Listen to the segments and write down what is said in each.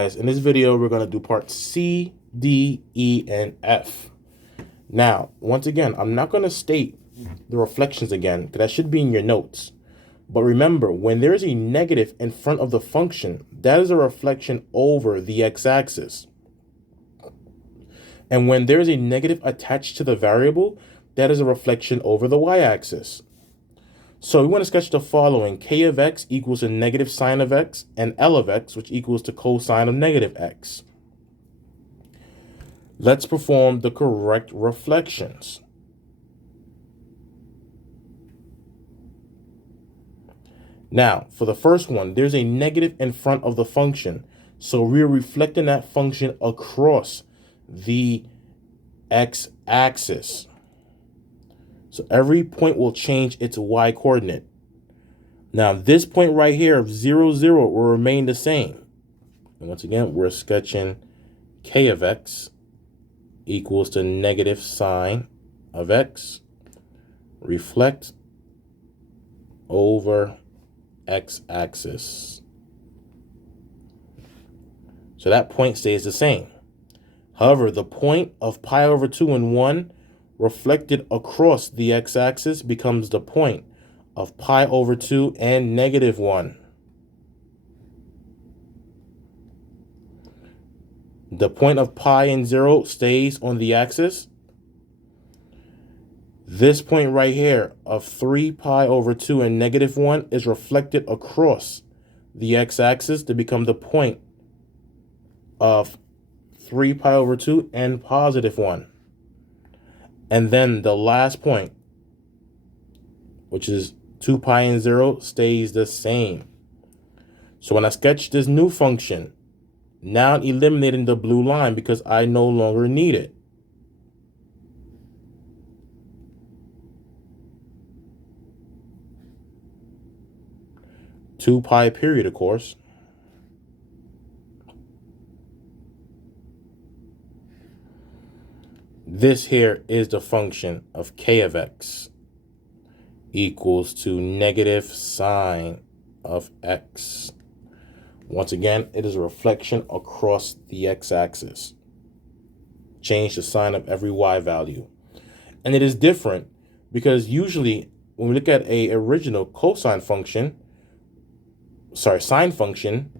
Guys, in this video, we're going to do part C, D, E, and F. Now, once again, I'm not going to state the reflections again, because that should be in your notes. But remember, when there's a negative in front of the function, that is a reflection over the x-axis. And when there's a negative attached to the variable, that is a reflection over the y-axis. So we want to sketch the following. K of x equals a negative sine of x, and L of x, which equals to cosine of negative x. Let's perform the correct reflections. Now, for the first one, there's a negative in front of the function. So we're reflecting that function across the x-axis. So every point will change its y-coordinate. Now, this point right here of 0, 0 will remain the same. And once again, we're sketching K of x equals to negative sine of x, reflect over x-axis. So that point stays the same. However, the point of pi over 2 and 1 reflected across the x-axis becomes the point of pi over 2 and negative 1. The point of pi and 0 stays on the axis. This point right here of 3 pi over 2 and negative 1 is reflected across the x-axis to become the point of 3 pi over 2 and positive 1. And then the last point, which is 2 pi and 0, stays the same. So when I sketch this new function, now I'm eliminating the blue line because I no longer need it. Two pi period, of course. This here is the function of K of x equals to negative sine of x. Once again, it is a reflection across the x-axis. Change the sign of every y value. And it is different because usually when we look at a original cosine function, sine function,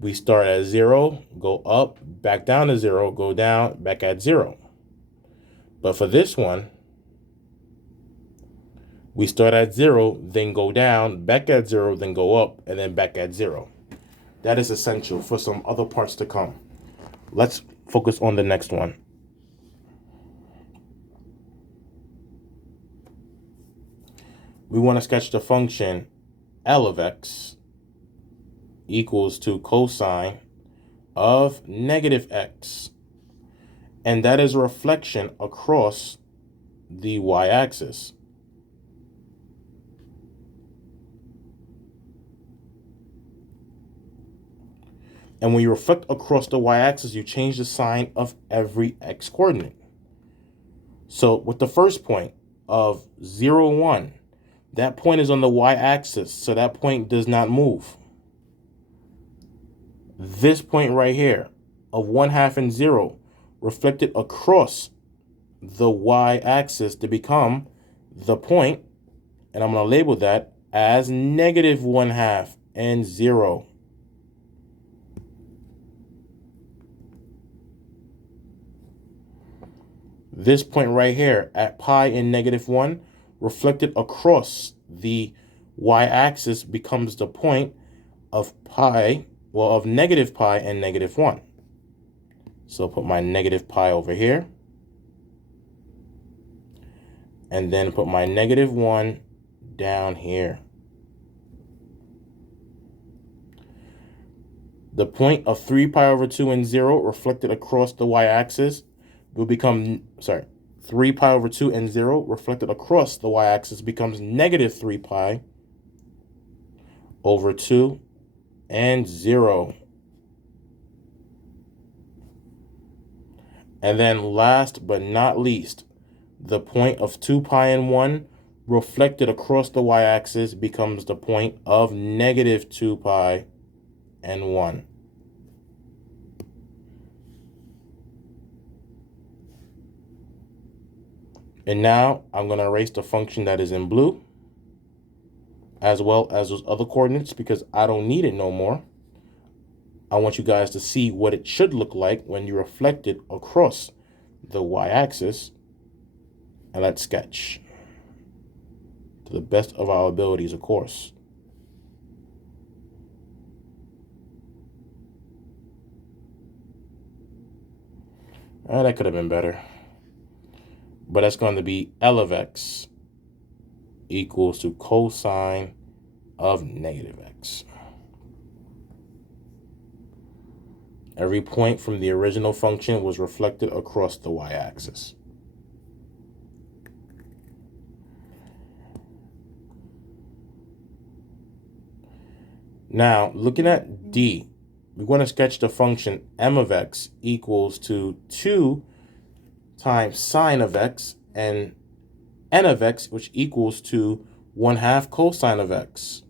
we start at 0, go up, back down to 0, go down, back at 0. But for this one, we start at 0, then go down, back at 0, then go up, and then back at 0. That is essential for some other parts to come. Let's focus on the next one. We want to sketch the function L of x equals to cosine of negative x. And that is a reflection across the y-axis. And when you reflect across the y-axis, you change the sign of every x-coordinate. So with the first point of 0, 1, that point is on the y-axis, so that point does not move. This point right here of 1/2 and 0 reflected across the y-axis to become the point, and I'm going to label that as negative 1/2 and 0. This point right here at pi and negative 1 reflected across the y-axis becomes the point of of negative pi and negative 1. So I'll put my negative pi over here. And then put my negative 1 down here. The point of 3 pi over 2 and 0 reflected across the y-axis will become, 3 pi over 2 and 0 reflected across the y-axis becomes negative 3 pi over 2 and 0. And then last but not least, the point of 2 pi and 1 reflected across the y-axis becomes the point of negative 2 pi and 1. And now I'm going to erase the function that is in blue, as well as those other coordinates, because I don't need it no more. I want you guys to see what it should look like when you reflect it across the y-axis. And let's sketch to the best of our abilities, of course. That could have been better. But that's going to be L of x equals to cosine of negative x. Every point from the original function was reflected across the y-axis. Now, looking at D, we're going to sketch the function m of x equals to 2 times sine of x and n of x, which equals to 1/2 cosine of x.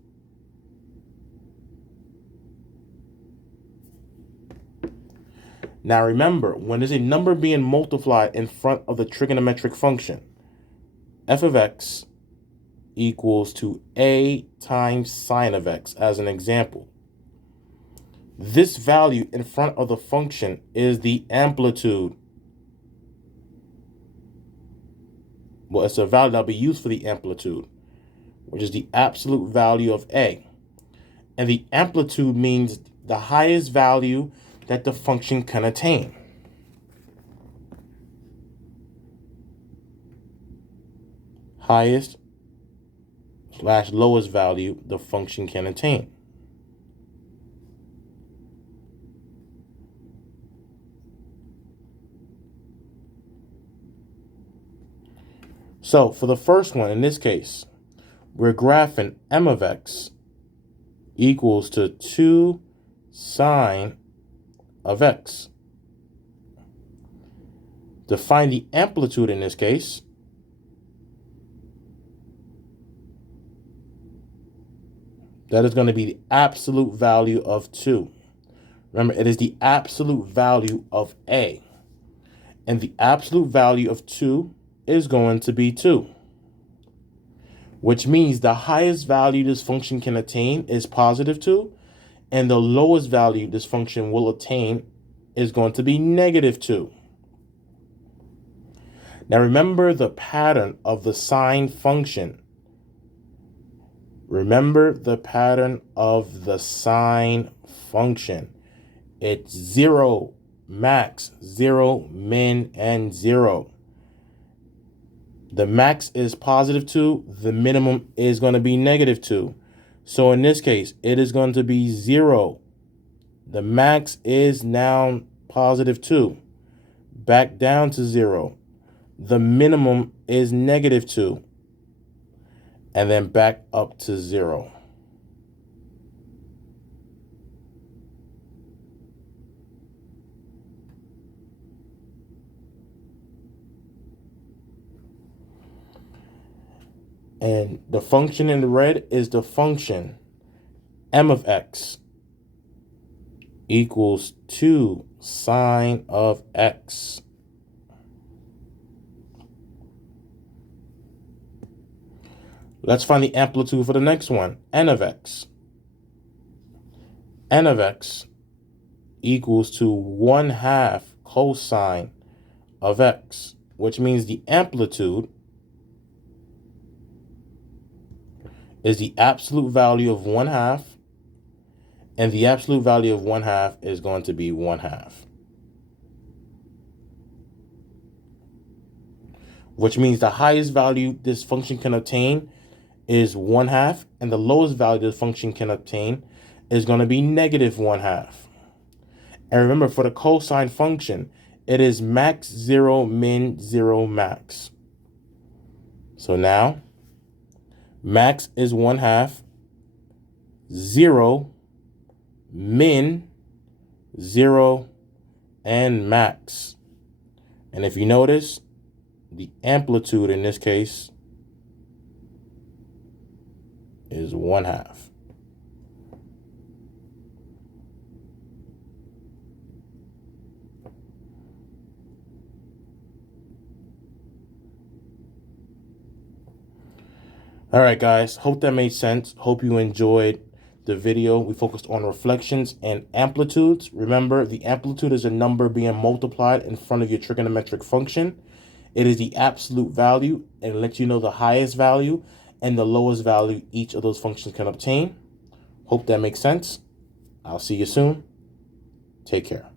Now remember, when there's a number being multiplied in front of the trigonometric function, f of x equals to a times sine of x, as an example. This value in front of the function is the amplitude. Well, it's a value that'll be used for the amplitude, which is the absolute value of a. And the amplitude means the highest value that the function can attain. Highest / lowest value the function can attain. So for the first one, in this case, we're graphing m of x equals to 2 sine of x. To find the amplitude in this case, that is going to be the absolute value of 2. Remember, it is the absolute value of a. And the absolute value of 2 is going to be 2. Which means the highest value this function can attain is positive 2. And the lowest value this function will attain is going to be negative 2. Now remember the pattern of the sine function. Remember the pattern of the sine function. It's 0, max, 0, min, and 0. The max is positive 2. The minimum is going to be negative 2. So in this case, it is going to be 0. The max is now positive 2. Back down to 0. The minimum is negative 2. And then back up to 0. And the function in the red is the function m of x equals 2 sine of x. Let's find the amplitude for the next one, n of x. N of x equals to 1/2 cosine of x, which means the amplitude is the absolute value of 1/2, and the absolute value of 1/2 is going to be 1/2. Which means the highest value this function can obtain is 1/2, and the lowest value this function can obtain is going to be negative 1/2. And remember, for the cosine function, it is max 0, min 0, max. So now, max is 1/2, 0, min, 0, and max. And if you notice, the amplitude in this case is 1/2. All right, guys. Hope that made sense. Hope you enjoyed the video. We focused on reflections and amplitudes. Remember, the amplitude is a number being multiplied in front of your trigonometric function. It is the absolute value and lets you know the highest value and the lowest value each of those functions can obtain. Hope that makes sense. I'll see you soon. Take care.